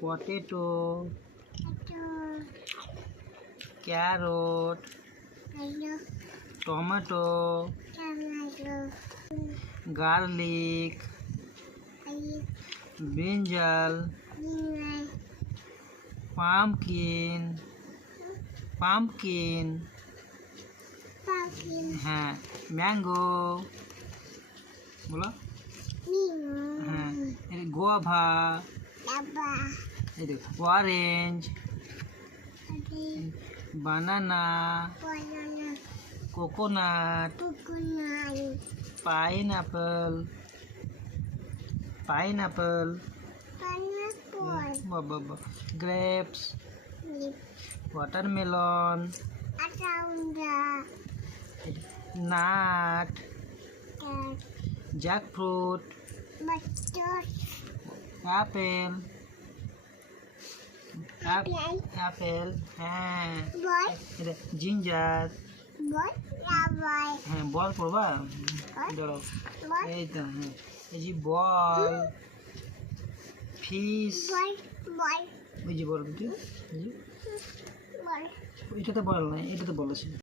Potato, carrot, tomato, garlic, brinjal, pumpkin, হ্যাঁ, mango, বলো, হ্যাঁ, গোয়াভা, এই দেখো, orange, banana, coconut, pineapple, grapes, watermelon, nut, jackfruit, apple, হ্যাঁ, জিঞ্জার, হ্যাঁ, বল করবা, এই তো, হ্যাঁ, এই যে বল, ফিশ, ওই যে বল, এটা তো বল নাই, এটা তো বল আছে।